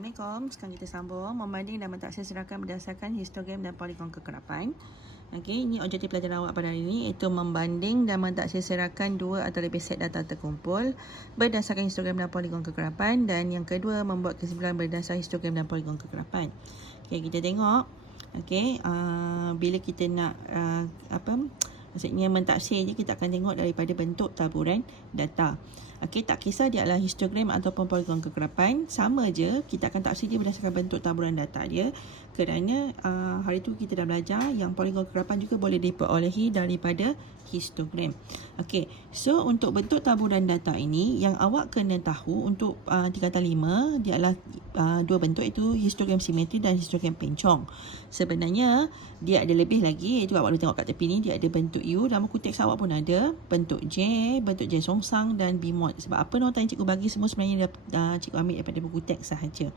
Assalamualaikum. Sekarang kita sambung membanding dan mentaksir serakan berdasarkan histogram dan poligon kekerapan. Okey, ini objektif pelajaran awak pada hari ini, iaitu membanding dan mentaksir serakan dua atau lebih set data terkumpul berdasarkan histogram dan poligon kekerapan, dan yang kedua membuat kesimpulan berdasarkan histogram dan poligon kekerapan. Okey, kita tengok. Okey, bila kita nak maksudnya mentaksir je, kita akan tengok daripada bentuk taburan data. Okey, tak kisah dia adalah histogram ataupun poligon kekerapan, sama je, kita akan taksir dia berdasarkan bentuk taburan data dia. Kerana hari tu kita dah belajar yang poligon kekerapan juga boleh diperolehi daripada histogram. Okey, so untuk bentuk taburan data ini, yang awak kena tahu untuk tingkatan 5, dia adalah dua bentuk, iaitu histogram simetri dan histogram pencong. Sebenarnya dia ada lebih lagi, iaitu awak boleh tengok kat tepi ni, dia ada bentuk U, dalam buku teks awak pun ada bentuk J, bentuk J songsang dan B mod. Sebab apa nota yang cikgu bagi semua sebenarnya cikgu ambil daripada buku teks sahaja.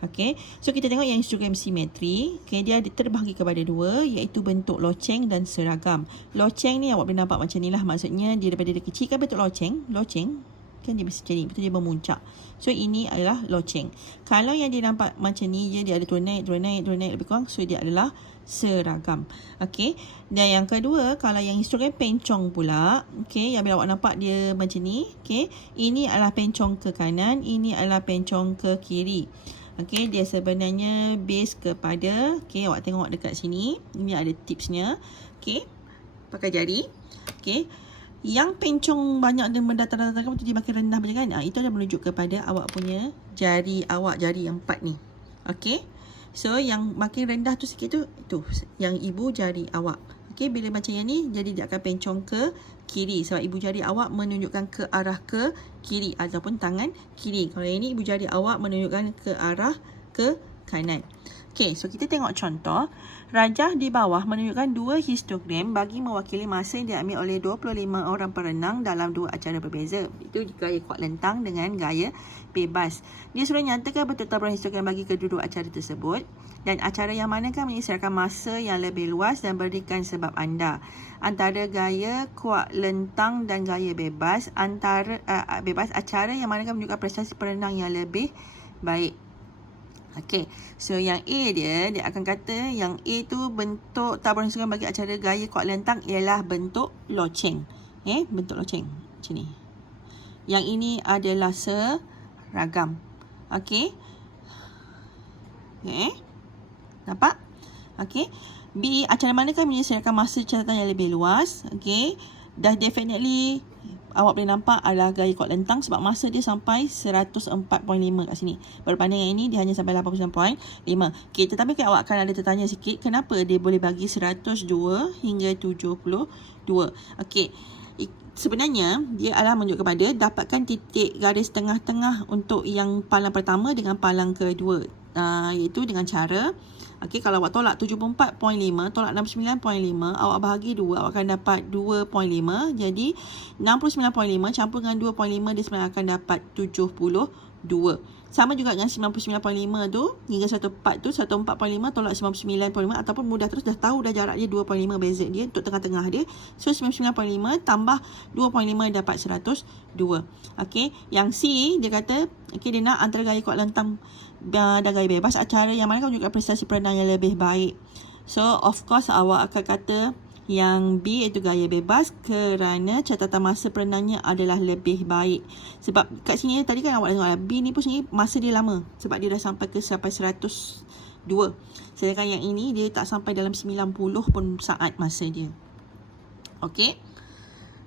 Okey, so kita tengok yang histogram simetri. Okey, dia terbahagi kepada dua, iaitu bentuk loceng dan seragam. Loceng ni awak boleh nampak macam ni lah, maksudnya dia daripada dia kecil kan bentuk loceng kan dia mesti jadi, betul dia memuncak. So ini adalah loceng. Kalau yang dia nampak macam ni je, dia ada turun naik lebih kurang, so dia adalah seragam. Okey, dan yang kedua, kalau yang histogram pencong pula, okey, yang bila awak nampak dia macam ni, okey, ini adalah pencong ke kanan, ini adalah pencong ke kiri. Okey, dia sebenarnya base kepada, okey, awak tengok dekat sini, ini ada tipsnya. Okey, pakai jari. Okey, yang pencong banyak dan mendatar-datar itu dia makin rendah macam kan? Itu dah menunjuk kepada awak punya jari awak, jari yang 4 ni. Okey, so yang makin rendah tu sikit tu yang ibu jari awak. Okey, bila macam yang ni, jadi dia akan pencong ke kiri, sebab ibu jari awak menunjukkan ke arah ke kiri ataupun tangan kiri. Kalau yang ni ibu jari awak menunjukkan ke arah ke kanan. Okey, so kita tengok contoh. Rajah di bawah menunjukkan dua histogram bagi mewakili masa yang diambil oleh 25 orang perenang dalam dua acara berbeza. Itu gaya kuat lentang dengan gaya bebas. Dia suruh nyatakan bentuk taburan histogram bagi kedua-dua acara tersebut, dan acara yang manakah menyisarkan masa yang lebih luas, dan berikan sebab anda. Antara gaya kuat lentang dan gaya bebas, acara yang manakah menunjukkan prestasi perenang yang lebih baik. Okey, so yang A dia akan kata yang A tu bentuk taburan histogram bagi acara gaya kuat lentang ialah bentuk loceng. Bentuk loceng macam ni. Yang ini adalah seragam. Okey. Nampak? Okey. B, acara manakah menyelesaikan masa catatan yang lebih luas? Okey. Dah definitely awak boleh nampak adalah gaya kuat lentang, sebab masa dia sampai 104.5 kat sini. Berbanding yang ini, dia hanya sampai 89.5. Okey, tetapi awak akan ada tertanya sikit, kenapa dia boleh bagi 102 hingga 72? Okey, sebenarnya dia adalah menunjuk kepada dapatkan titik garis tengah-tengah untuk yang palang pertama dengan palang kedua, iaitu dengan cara, okey, kalau awak tolak 74.5, tolak 69.5, awak bahagi 2, awak akan dapat 2.5. Jadi 69.5 campur dengan 2.5, dia sebenarnya akan dapat 72. Sama juga dengan 99.5 tu hingga 104 tu, 104.5 tolak 99.5, ataupun mudah terus, dah tahu dah jarak dia 2.5 beza dia untuk tengah-tengah dia. So 99.5 tambah 2.5 dapat 102. Okey, yang C dia kata, okey, dia nak antara gaya kuat lentang dan gaya bebas, acara yang mana menunjukkan prestasi perenang yang lebih baik. So of course awak akan kata yang B iaitu gaya bebas, kerana catatan masa perenangnya adalah lebih baik. Sebab kat sini tadi kan awak tengok B ni pun sebenarnya masa dia lama, sebab dia dah sampai 102. Sedangkan yang ini dia tak sampai dalam 90 pun saat masa dia. Okey,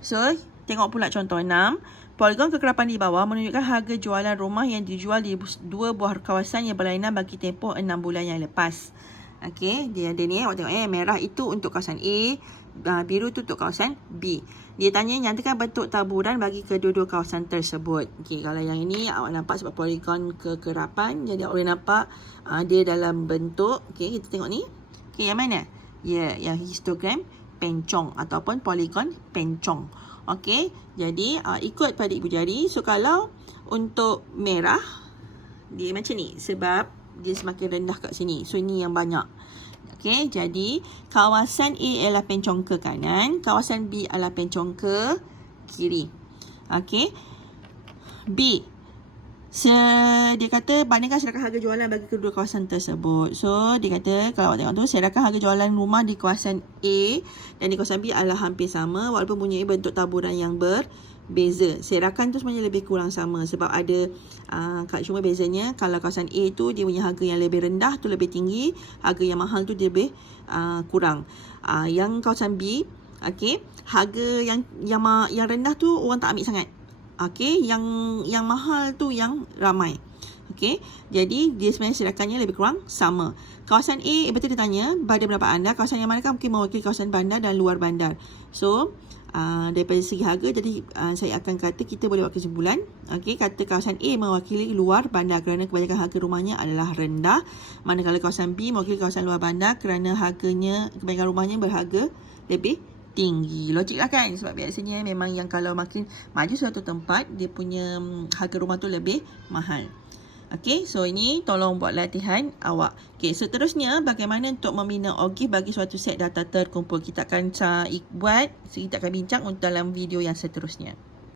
so tengok pula contoh 6. Poligon kekerapan di bawah menunjukkan harga jualan rumah yang dijual di dua buah kawasan yang berlainan bagi tempoh 6 bulan yang lepas. Okey, dia ada ni, awak tengok merah itu untuk kawasan A, biru itu untuk kawasan B. Dia tanya nyatakan bentuk taburan bagi kedua-dua kawasan tersebut. Okey, kalau yang ini awak nampak sebab poligon kekerapan, jadi awak boleh nampak dia dalam bentuk, okey, kita tengok ni. Okey, yang mana? Ya, yang histogram pencong ataupun poligon pencong. Okey, jadi ikut pada ibu jari. So kalau untuk merah, dia macam ni sebab dia semakin rendah kat sini. So ini yang banyak. Okey, jadi kawasan A adalah pencong ke kanan, kawasan B adalah pencong ke kiri. Okey, B, Dia kata bandingkan serakan harga jualan bagi kedua kawasan tersebut. So dia kata kalau awak tengok tu, serakan harga jualan rumah di kawasan A dan di kawasan B adalah hampir sama walaupun mempunyai bentuk taburan yang berbeza. Serakan tu sebenarnya lebih kurang sama sebab ada cuma bezanya kalau kawasan A tu dia punya harga yang lebih rendah tu lebih tinggi, harga yang mahal tu dia lebih kurang. Yang kawasan B, okey, harga yang rendah tu orang tak ambil sangat. Okey, yang mahal tu yang ramai. Okey, jadi dia sebenarnya serakannya lebih kurang sama. Kawasan A, betul dia tanya, pada pendapat anda, kawasan yang manakah mungkin mewakili kawasan bandar dan luar bandar? So, daripada segi harga, jadi saya akan kata kita boleh buat kesimpulan. Okey, kata kawasan A mewakili luar bandar kerana kebanyakan harga rumahnya adalah rendah. Manakala kawasan B mewakili kawasan luar bandar kerana harganya, kebanyakan rumahnya berharga lebih tinggi. Logik lah kan? Sebab biasanya memang yang kalau makin maju suatu tempat, dia punya harga rumah tu lebih mahal. Okay, so ini tolong buat latihan awak. Okay, seterusnya bagaimana untuk membina OGIF bagi suatu set data terkumpul. Kita akan buat, kita akan bincang dalam video yang seterusnya.